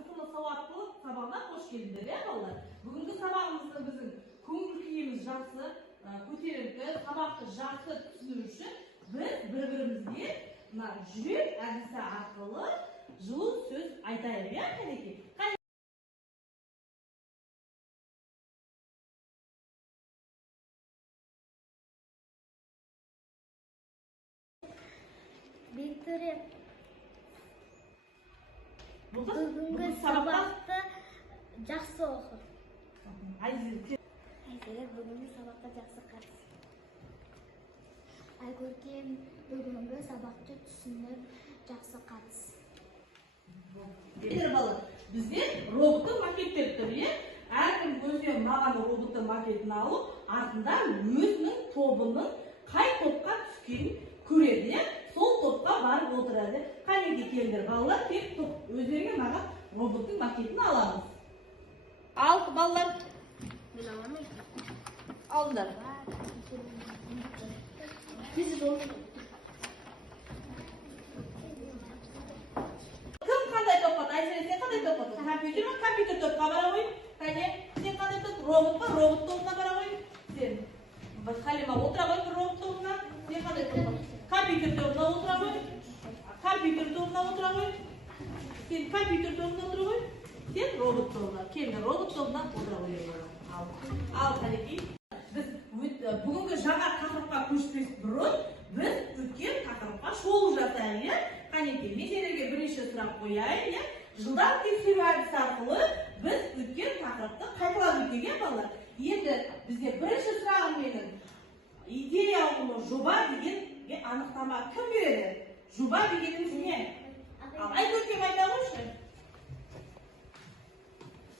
сыпыны сауаттылық сабағына қош келдіңдер, иә балалар? Бүгінгі сабағымызда біздің көңіл күйіміз жақсы, көтеріңкі, сабақты жақсы түсіну үшін біз бір-бірімізге мына жүрек әдісі арқылы жылы сөз айтайық, иә, кәнекей? Виктория, бүгінгі сабақты жақсы оқы. Айзере, бүгінгі сабаққа жақсы қатыс. Айгөркен, бүгінгі сабақты түсініп жақсы қатыс. Балалар, бізде роботтың макеттері тұр, иә? Әркім өзіне маған роботтың макетін алып, артында өзінің тобының қай топқа түскенін көреді, иә? Сол топқа барып отырады. Қанеге келдір балалар, тек топ өздеріңе маған роботтың макетін аламыз. Ал, балалар. Мен аламын. Алдыңдар. Кім қандай топқа? Айсере, сен қандай топқа? Компьютер ма? Компьютер топқа бара ғой. Кәне, сен қандай топ? Робот па? Робот тобына бара ғой. Сен Халима отыра ғой бір робот тобына. Сен қандай топқа? Компьютер тобына отыра ғой. Компьютер тобына отыра ғой. Сен компьютер тобына отыра ғой. Сен робот тобына. Келді робот тобына отыра ғой. Ал, Халики. Біз бүгінгі жаңа тақырыпқа көшпес бұрын біз өткен тақырыпқа шолу жасайық, иә? Қанекей, мен сендерге бірінші сұрақ қояйын, иә? Жылдам тексеру әдісі арқылы біз өткен тақырыпты қайталап өтейік, иә, балалар? Енді бізде бірінші сұрағым менің идея ұғымы жоба дегенге анықтама кім береді? Жоба дегеніміз не? Ал Айгөркем айта қойшы.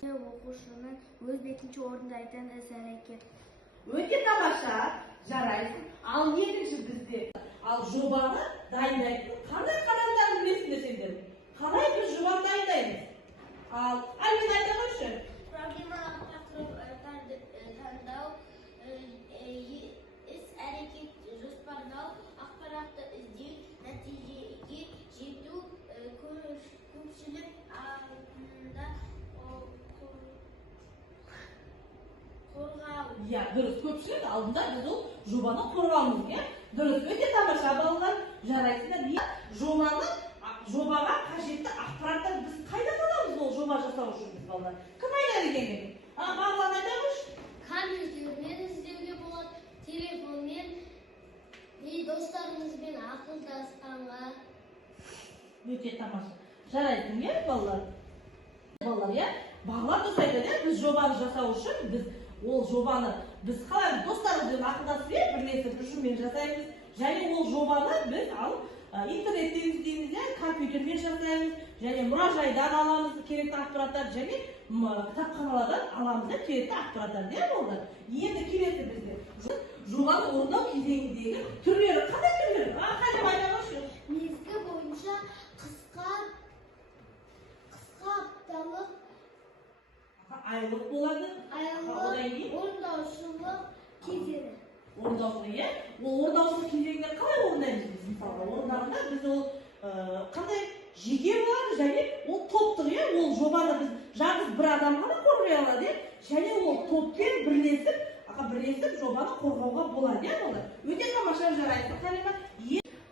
Оқушының өз бетінше орындайтын іс-әрекет. Өте тамаша, жарайсың. Ал екінші бізде, ал жобаны дайындайтын қандай қадамдарын білесіңдер сендер? Қалай біз жобаны дайындаймыз? Ал Альбина айта қойшы. Проблемалық тақырып таңдау, іс-әрекет жоспарлау, ақпаратты іздеу, нәтижеге жету, көпшілік алдында қорғау. Иә, дұрыс, көпшілік алдында біз ол жобаны қорғауымыз, иә? Дұрыс, өте тамаша балалар, жарайсыңдар. Жобаға қажетті ақпараттар біз қайдан аламыз ол жоба жасау үшін біз балалар? Кім айтады екен? Бағлан айта қойшы. Компьютермен іздеуге болады, телефонмен, достарыңызбен ақылдасқанға. Өте тамаша. Жарайсың, иә, балалар? Балалар, иә? Бағлан дұрыс айтады, біз жобаны жасау үшін біз ол жобаны біз қалай достарымызбен ақылдасып бірлесіп ұжыммен жасаймыз. Және ол жобаны біз алып интернеттен іздейміз, компьютермен жасаймыз, және мұражайдан аламыз керекті ақпараттар, және кітапханалардан аламыз керекті ақпараттар, иә балалар? Енді келесі бізде жобаны орындау кезеңіндегі түрлері қандай түрлері? Халима айта қойшы. Негізгі бойынша қысқа апталық айлық болады. айлық орындаушылық кезеңі. Орындаушылық, иә? Ол орындаушылық кезеңдер қалай орындаймыз біз? Мысалға, орындағанда біз ол қандай жеке болады, және ол топтық, иә? Ол жобаны біз жалғыз бір адам ғана қорғай алады, иә? Және ол топпен бірлесіп жобаны қорғауға болады, иә балалар? Өте тамаша, жарайсың, Халима.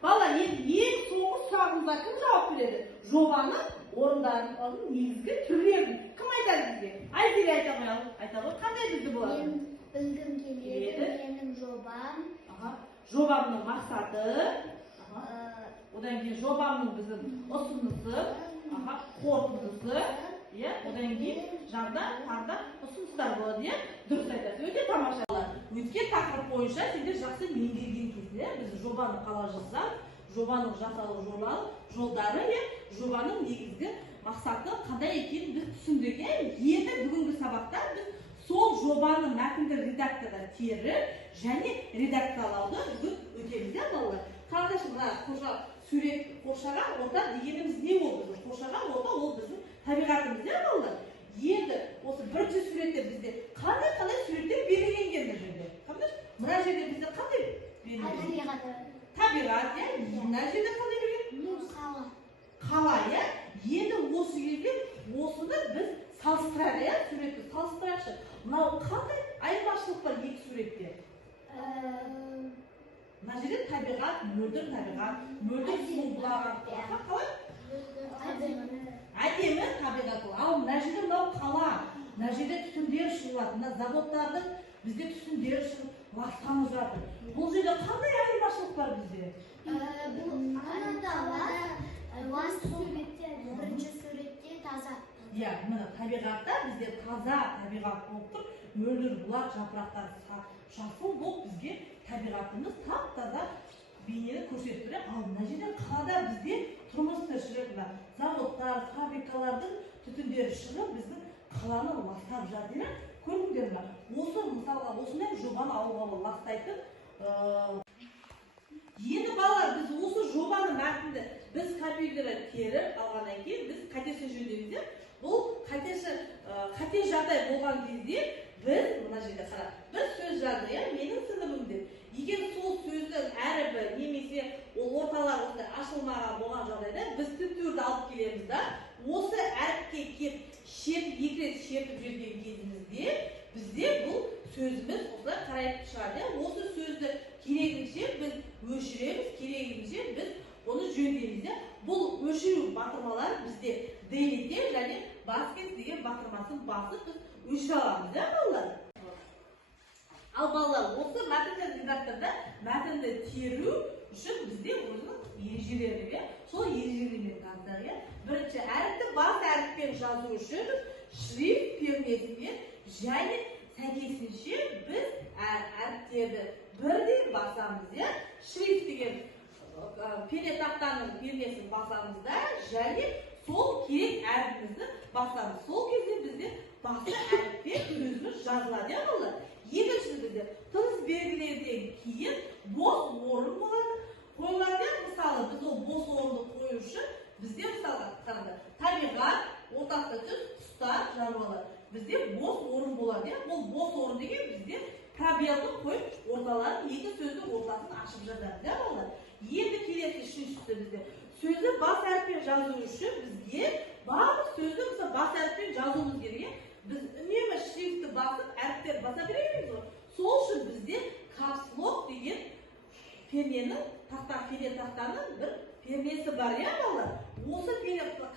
Балалар, ең соңғы сұрағымызға кім жауап береді? Жобаны орындаудың негізгі түрлерін кім айтады бізге? Айзере айта қойalım. Айта қой, қандай бізді болады? Мен білгім келеді, менің жобам. Жобамның мақсаты, одан кейін жобамның біздің ұсынысы, қорытындысы, одан кейін жағда ұсыныстар болады, иә? Дұрыс айтасыз, өте тамаша. Өткен тақырып бойынша сендер жақсы меңгерген кезде біз жобаны қалай жасап, жобаның жасалу жолдары, жобаның негізгі мақсаты қандай екенін біз түсіндік. Енді бүгінгі сабақта біз сол жобаны мәтінді редакторда теріп және редакциялауды бүгін өтеміз, балалар. Қараңдаршы, мына қоршаған орта дегеніміз не болды? Қоршаған орта ол біздің табиғатымыз, балалар. Енді осы бірінші суретте бізде қандай суреттер берілген мына жерде? Мына жерде бізде қандай берілген? Табиғат, мына жерде қандай берілген? Қала. Қала, енді осы кезде осыны мынау қандай айырмашылық бар екі суретте? Мына жерде табиғат, мөлдір табиғат, мөлдір су бұлаған қалай? Әдемі табиғат ол. Ал мына жерде мынау қала, мына жерде түтіндер шығады, мына заводтардың бізде түтіндер шығып, ластанып жатыр. Бұл жерде қандай айырмашылық бар бізде? Бірінші суретте таза. Иә, мына табиғатта бізде таза табиғат болып тұр, мөлдір бұлақ жапырақтар жасыл болып бізге табиғатымыз тап-таза бейнені көрсетіп тұр. Ал мына жерде қалада бізде тұрмыс тіршілік, заводтар, фабрикалардың түтіндері шығып, біздің қаланы ластап жатыр. Көрдіңдер ме? Осы мысалға осындай жобаны алуға ластайтын. Енді балалар, біз осы жобаны мәтінді біз компьютерге теріп алғаннан кейін біз қатесін жөндейміз. Бұл қате жағдай болған кезде біз мына жерде қарап, бір сөз жазды, менің сыныбымда. Егер сол сөздің әрбір немесе ол орталар осындай ашылмаған болған жағдайда біз тіптірді алып келеміз да, осы әріпке кеп екі рет шертіп жүрген кезімізде бізде бұл сөзіміз осылай қарайтып шығады. Осы сөзді керегінше біз өшіреміз, керегінше біз оны жөндейміз. Бұл өшіру батырмалар бізде делите және баскет деген батырмасын басып біз өшіре аламыз, балалар. Ал балалар, осы мәтінді редакторда мәтінді теру үшін бізде өзінің ережелері. Сол ережелермен таныстық. Бірінші әріпті бас әріппен жазу үшін шрифт пернесімен және сәйкесінше біз әріптерді бірден басамыз. Шрифт деген пернетақтаның пернесін басамыз да, және сол керек әріпімізді басамыз. Сол кезде бізде басты әріппен сөзіміз жазылады, балалар. Екінші бізде тыныс белгілерден кейін бос орын болады. Қойылады, мысалы, біз ол бос орынды қою үшін бізде мысалға табиғат, ортасы түс, құстар, жануарлар. Бізде бос орын болады. Ол бос орын деген бізде пробелді қойып, орталарын екі сөздің ортасын ашып жатады, балалар. Енді келесі үшіншісі бізде сөзді бас әріппен жазу үшін бізге барлық сөзді бас әріппен жазуымыз керек. Біз үнемі шрифтті басып, әріптер баса береміз ғой. Сол үшін бізде капслок деген перненің, тақтаның бір пернесі бар, балалар. Осы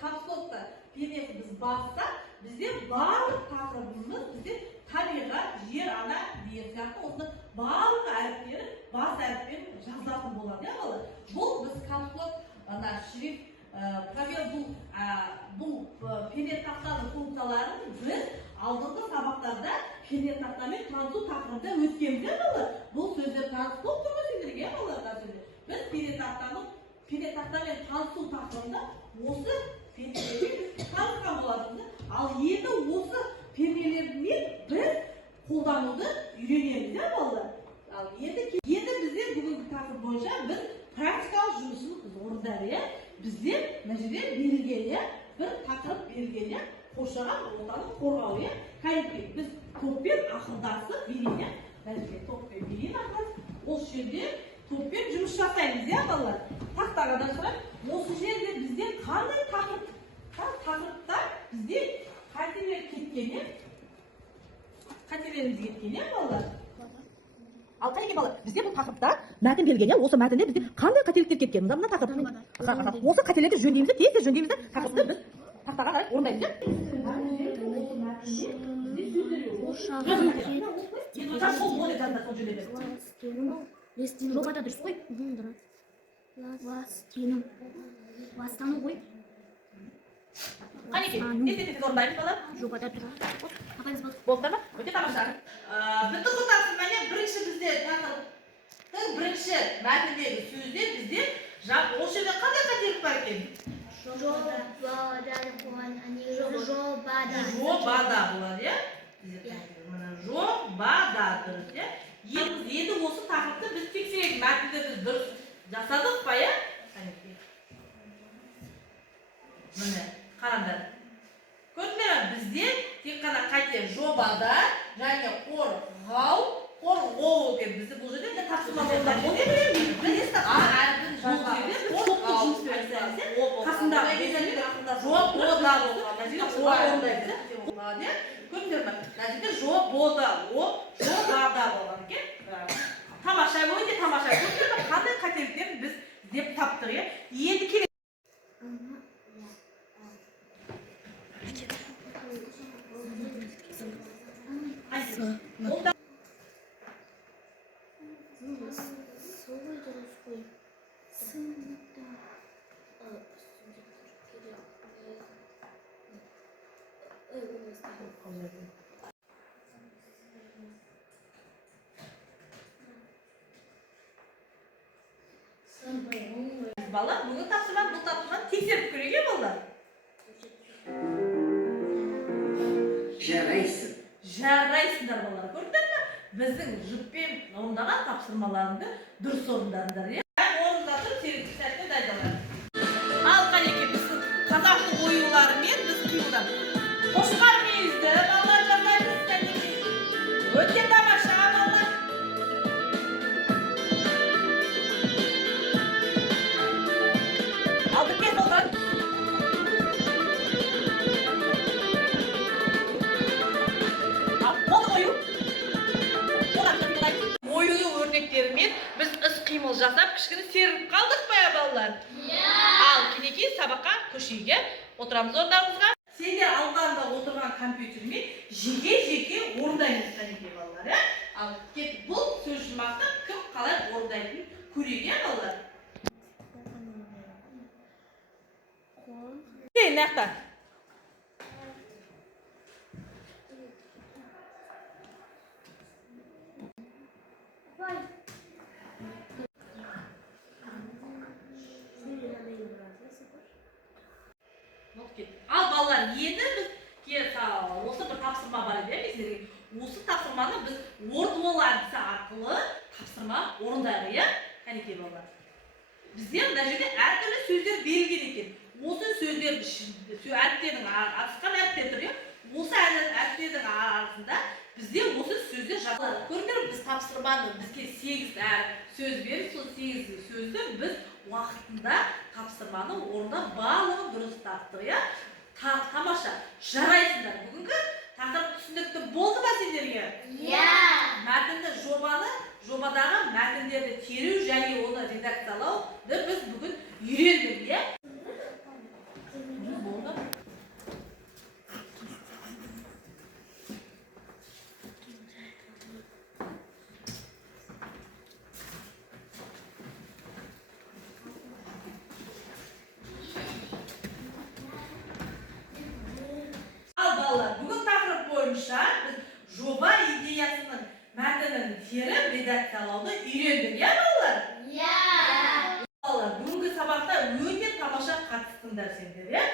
капслокта пернесі біз бассақ, бізде барлық тақырыбымыз, бізде табиғат, жер, ана, деген сияқты осыны барлық әріптері бас әріппен жазатын болады, балалар. Бұл біз капслок, шрифт, пробел бұл пернетақтаның функцияларын біз алдыңғы сабақтарда пернетақтамен танысу тақырыбында өткенбіз, балалар. Бұл сөздер танысып тұрмыз сендерге, балалар. Біз пернетақтамен танысу тақырыбында осы пернелермен танысқан болатынбыз. Ал енді осы пернелермен біз қолдануды үйренеміз, балалар. Ал енді бізде бүгінгі тақырып бойынша біз практикалық жұмысын орындайды. Бізде мына жерде берілген, бір тақырып берілген, қоршаған ортаны қорғау. Біз топпен ақылдасып берейін. Топпен берейін ақылдасып. Осы жерде топпен жұмыс жасаймыз, балалар. Тақтаға да сұрайық. Осы жерде бізде қандай тақырыпта бізде қателер кеткен, қателеріміз кеткен, балалар. Ал қайеке балалар, бізде бұл тақырыпта мәтін берілген, осы мәтінде бізде қандай қателіктер кеткен? Мына тақырып. Осы қателерді жөндейміз, тез жөндейміз, тақырыпты біз тақтаға қарай орындаймыз. Жобада дұрыс қой. Ластану ғой. Қанеке, тез орындаймыз, балалар. Жобада дұрыс. Болды ма? Өте тамаша. Бітті құртасың, мәне бірінші бізде тақырыптың бірінші мәтіндегі сөзде бізде осы жерде қандай қателік бар екен? Жобада болады, жобада дұрыс, енді осы тақырыпты біз тексерейік, мәтінді біз дұрыс жасадық па, міне, қараңдар. Көрдіңдер, бізде тек қана қате жобада және қорғау екен. Бізді бұл жерде тапсырма болуында болды береміз. Біз әрбір қасындағы жобада болған. Көрдіңдер ме? Көрдіңдер ме? Жобада жода о жобада болған екен. Тамаша өте тамаша. Көрдіңіз қандай қателіктерді біз іздеп таптық, иә? Енді келесі бала бүгін тапсырма бұл тапсырманы тексеріп көрейік, иә балалар? Жарайсың. Жарайсыңдар балалар, көрдіңдер ме? Біздің жұппен орындаған тапсырмаларыңды дұрыс орындадыңдар, иә? Орындатып теректі сәтте дайындалады. Ал қанекей біздің қазақтың оюларымен біз қимылдан қошқар мүйізді балалар жасаймыз кәдімгі. Өте тамаша балалар. Алдық кет балалар. Қол қою. Ойыну өрнектерімен біз іс-қимыл жасап, кішкене серіп қалдық па, балалар? Ал кенекей сабаққа көшеге отырамыз орындарымызға. Сендер алғанда отырған компьютермен жеке-жеке орындаймыз кенекей балалар, иә? Ал кет бұл сөз жұмақты кім қалай орындайтынын көрейік, иә балалар? Нақта. Ал балалар, енді біз осы бір тапсырма бар еді, біздерге. Осы тапсырманы біз ордуол әдісі арқылы тапсырма орындайық, иә? Кәнекей балалар. Бізде мына жерде әртүрлі сөздер берілген екен. Осы сөздер әріптердің атысқан әріптер тұр, иә? Осы әріптердің арасында бізде осы сөздер жазылады. Көрдіңдер, біз тапсырманы бізге 8 сөз беріп, сол 8 сөзді біз уақытында тапсырманы орындап барлығы дұрыс таптық, иә? Тамаша, жарайсыңдар. Бүгінгі тақырып түсінікті болды ма сендерге? Иә. Мәтінді жобадағы мәтіндерді теру және оны редакциялауды біз бүгін үйрендік, иә? Бүгін тақырып бойынша біз жоба идеясының мәтінін теріп редакциялауды үйрендік, иә балалар? Иә. Балалар, бүгінгі сабақта өте тамаша қатыстыңдар сендер, иә?